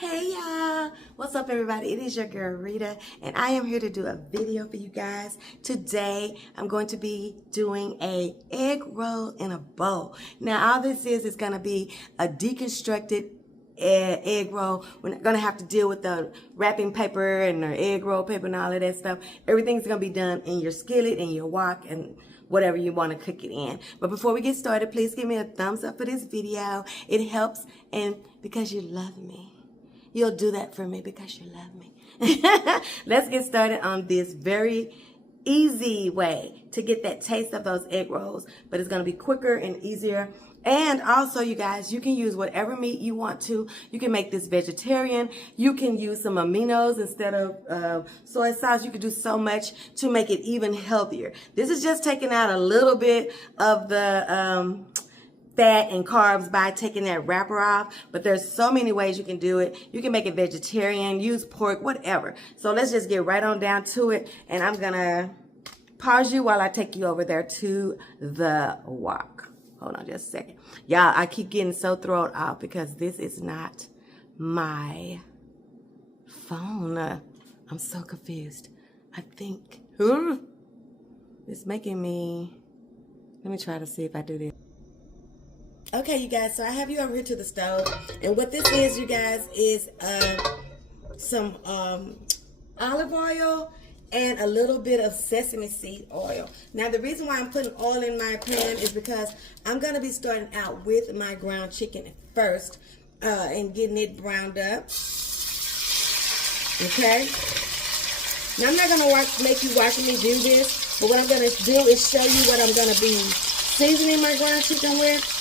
Hey y'all, what's up everybody? It is your girl Rita and I am here to do a video for you guys. Today I'm going to be doing a egg roll in a bowl. Now all this is going to be a deconstructed egg roll. We're not going to have to deal with the wrapping paper and the egg roll paper and all of that stuff. Everything's going to be done in your skillet, in your wok, and whatever you want to cook it in. But before we get started, please give me a thumbs up for this video. It helps, and because you love me. You'll do that for me because you love me. Let's get started on this very easy way to get that taste of those egg rolls, but it's going to be quicker and easier. And also, you guys, you can use whatever meat you want to. You can make this vegetarian. You can use some aminos instead of soy sauce. You can do so much to make it even healthier. This is just taking out a little bit of the fat and carbs by taking that wrapper off, but there's so many ways you can do it. You can make it vegetarian, use pork, whatever. So let's just get right on down to it, and I'm gonna pause you while I take you over there to the wok. Hold on just a second. Y'all, I keep getting so thrown off because this is not my phone. I'm so confused. I think, it's making me, let me try to see if I do this. Okay, you guys, so I have you over here to the stove, and what this is, you guys, is some olive oil and a little bit of sesame seed oil. Now, the reason why I'm putting oil in my pan is because I'm going to be starting out with my ground chicken first and getting it browned up. Okay? Now, I'm not going to make you watch me do this, but what I'm going to do is show you what I'm going to be seasoning my ground chicken with.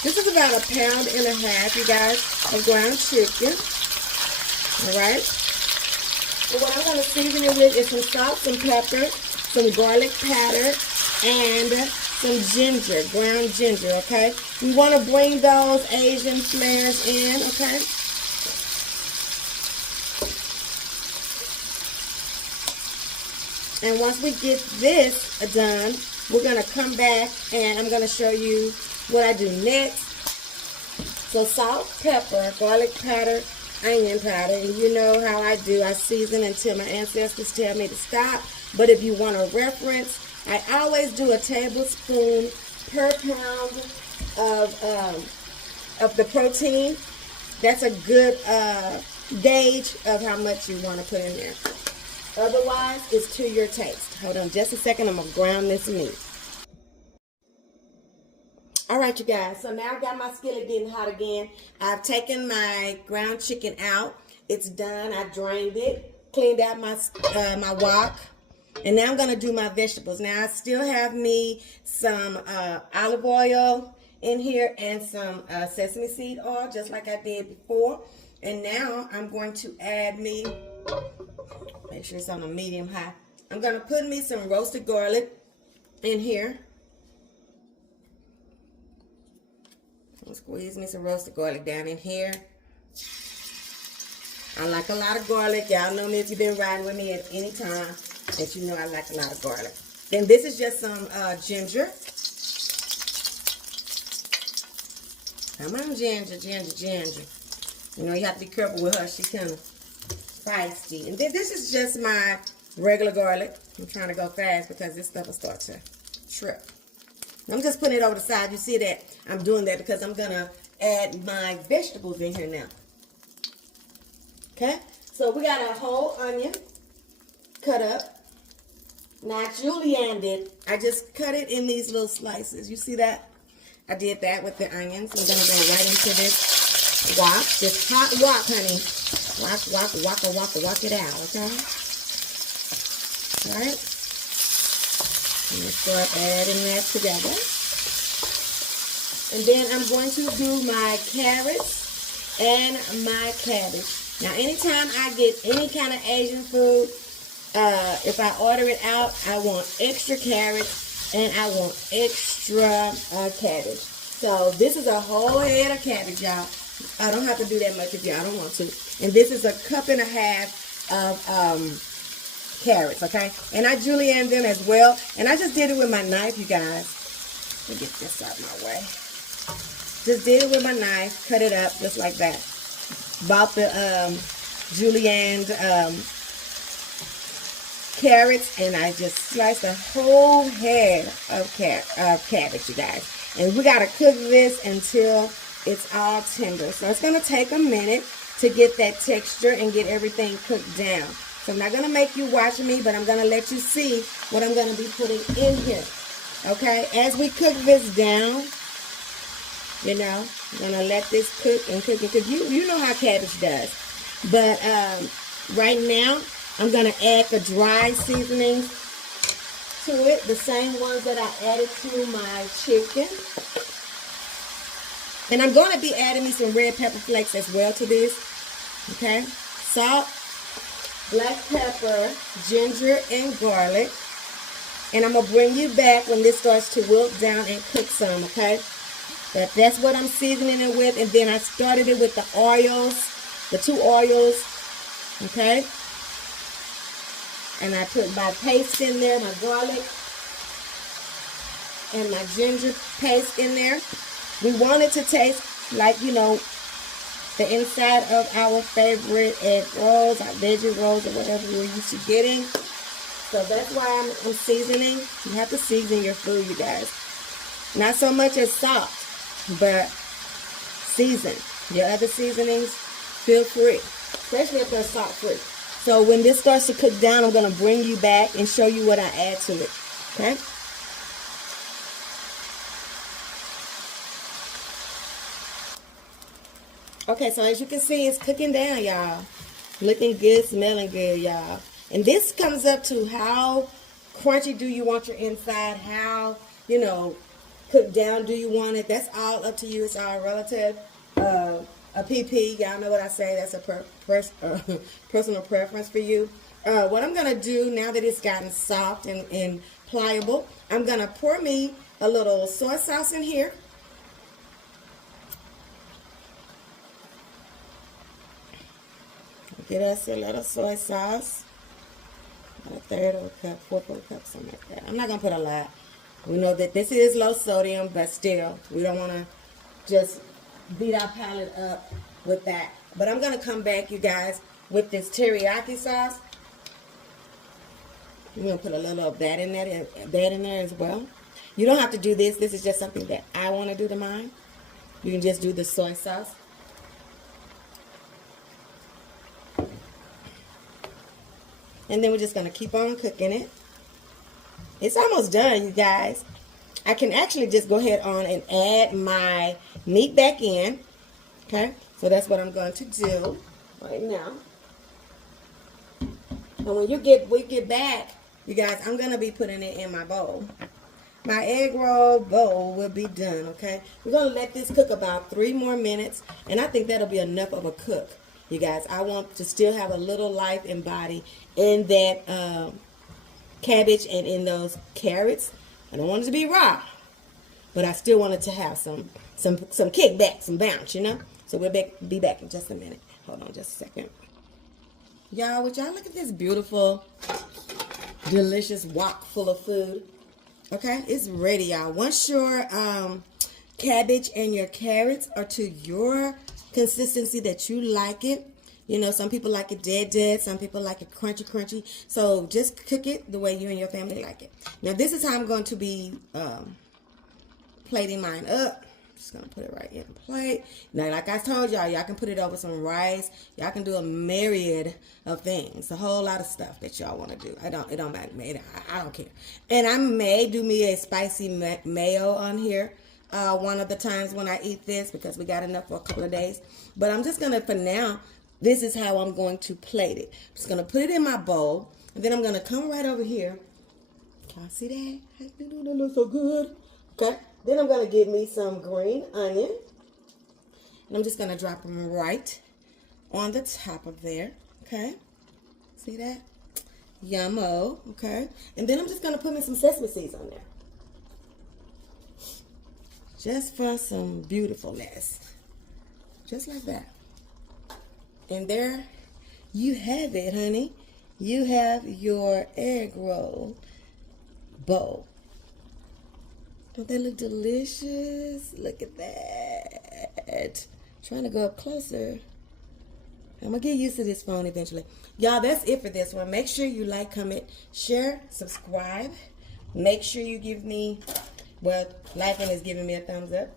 This is about 1.5 pounds, you guys, of ground chicken. Alright? And what I'm going to season it with is some salt, some pepper, some garlic powder, and some ginger, ground ginger, okay? We want to bring those Asian flavors in, okay? And once we get this done, we're going to come back and I'm going to show you what I do next. So salt, pepper, garlic powder, onion powder, and you know how I do. I season until my ancestors tell me to stop. But if you want a reference, I always do a tablespoon per pound of the protein. That's a good gauge of how much you want to put in there. Otherwise, it's to your taste. Hold on just a second. I'm going to ground this meat. All right, you guys, so now I got my skillet getting hot again. I've taken my ground chicken out. It's done. I drained it, cleaned out my my wok, and now I'm going to do my vegetables. Now, I still have me some olive oil in here and some sesame seed oil, just like I did before. And now I'm going to add me, make sure it's on a medium high. I'm going to put me some roasted garlic in here. Squeeze me some roasted garlic down in here. I like a lot of garlic. Y'all know me if you've been riding with me at any time that you know I like a lot of garlic. Then this is just some ginger. Come on, ginger, ginger, ginger. You know, you have to be careful with her. She's kind of feisty. And then this is just my regular garlic. I'm trying to go fast because this stuff will start to trip. I'm just putting it over the side. You see that I'm doing that because I'm going to add my vegetables in here now. Okay? So we got a whole onion cut up. Now, I julienned it. I just cut it in these little slices. You see that? I did that with the onions. I'm going to go right into this wok. This hot wok, honey. Wok it out, okay? All right? I'm going to start adding that together. And then I'm going to do my carrots and my cabbage. Now, anytime I get any kind of Asian food, if I order it out, I want extra carrots and I want extra cabbage. So this is a whole head of cabbage, y'all. I don't have to do that much if y'all don't want to. And this is 1.5 cups of carrots, okay? And I julienne them as well. And I just did it with my knife, you guys. Let me get this out of my way. Just did it with my knife, cut it up just like that. bought the julienned carrots, and I just sliced a whole head of cabbage, you guys. And we got to cook this until it's all tender. So it's going to take a minute to get that texture and get everything cooked down. So I'm not going to make you watch me, but I'm going to let you see what I'm going to be putting in here. Okay? As we cook this down, you know, I'm going to let this cook and cook and cook. You know how cabbage does. But right now, I'm going to add the dry seasonings to it, the same ones that I added to my chicken. And I'm going to be adding me some red pepper flakes as well to this. Okay? Salt, black pepper, ginger, and garlic. And I'm going to bring you back when this starts to wilt down and cook some, okay? That's what I'm seasoning it with. And then I started it with the oils, the 2 oils, okay? And I put my paste in there, my garlic and my ginger paste in there. We want it to taste like, you know, the inside of our favorite egg rolls, our veggie rolls, or whatever we're used to getting. So that's why I'm seasoning. You have to season your food, you guys. Not so much as salt, but season. Your other seasonings, feel free, especially if they're salt free. So when this starts to cook down, I'm going to bring you back and show you what I add to it. Okay? Okay, so as you can see, it's cooking down, y'all. Looking good, smelling good, y'all. And this comes up to how crunchy do you want your inside? How, you know, cooked down do you want it? That's all up to you. It's all relative. A PP, y'all know what I say. That's a personal preference for you. What I'm going to do now that it's gotten soft and pliable, I'm going to pour me a little soy sauce in here. Get us a little soy sauce. About 1/3 of a cup, 1/4 of a cup, something like that. I'm not going to put a lot. We know that this is low sodium, but still, we don't want to just beat our palate up with that. But I'm going to come back, you guys, with this teriyaki sauce. I'm going to put a little of that in there as well. You don't have to do this. This is just something that I want to do to mine. You can just do the soy sauce. And then we're just going to keep on cooking it. It's almost done, you guys. I can actually just go ahead on and add my meat back in. Okay, so that's what I'm going to do right now. And when we get back, you guys, I'm going to be putting it in my bowl. My egg roll bowl will be done, okay? We're going to let this cook about 3 more minutes, and I think that'll be enough of a cook. You guys, I want to still have a little life and body in that cabbage and in those carrots. I don't want it to be raw, but I still want it to have some kickback, some bounce, you know? So we'll be back in just a minute. Hold on just a second. Y'all, would y'all look at this beautiful, delicious wok full of food? Okay, it's ready, y'all. Once your cabbage and your carrots are to your consistency that you like it, you know, some people like it dead, some people like it crunchy. So just cook it the way you and your family like it. Now this is how I'm going to be plating mine up. Just gonna put it right in the plate. Now, like I told y'all, y'all can put it over some rice. Y'all can do a myriad of things, a whole lot of stuff that y'all want to do. It don't matter me. I don't care. And I may do me a spicy mayo on here one of the times when I eat this, because we got enough for a couple of days. But I'm just gonna, for now, this is how I'm going to plate it. I'm just gonna put it in my bowl, and then I'm gonna come right over here. Can y'all see that? That looks so good. Okay. Then I'm going to get me some green onion. And I'm just going to drop them right on the top of there. Okay. See that? Yummo. Okay. And then I'm just going to put me some sesame seeds on there. Just for some beautifulness. Just like that. And there you have it, honey. You have your egg roll bowl. Don't they look delicious? Look at that. Trying to go up closer. I'm going to get used to this phone eventually. Y'all, that's it for this one. Make sure you like, comment, share, subscribe. Make sure you give me, well, liking is giving me a thumbs up.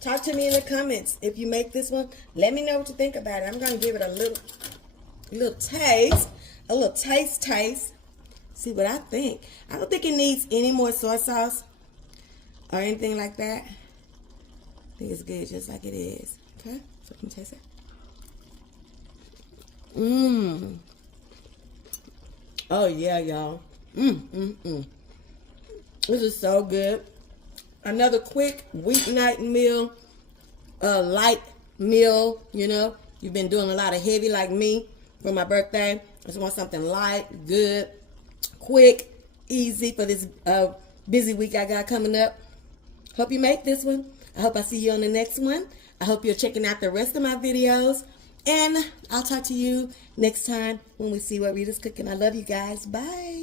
Talk to me in the comments. If you make this one, let me know what you think about it. I'm going to give it a little taste. A little taste. See what I think. I don't think it needs any more soy sauce or anything like that. I think it's good just like it is. Okay, so let me taste it. Oh yeah, y'all. This is so good. Another quick weeknight meal, light meal. You know, you've been doing a lot of heavy like me for my birthday. I just want something light, good, quick, easy for this busy week I got coming up. Hope you make this one. I hope I see you on the next one. I hope you're checking out the rest of my videos. And I'll talk to you next time when we see what Rita's cooking. I love you guys. Bye.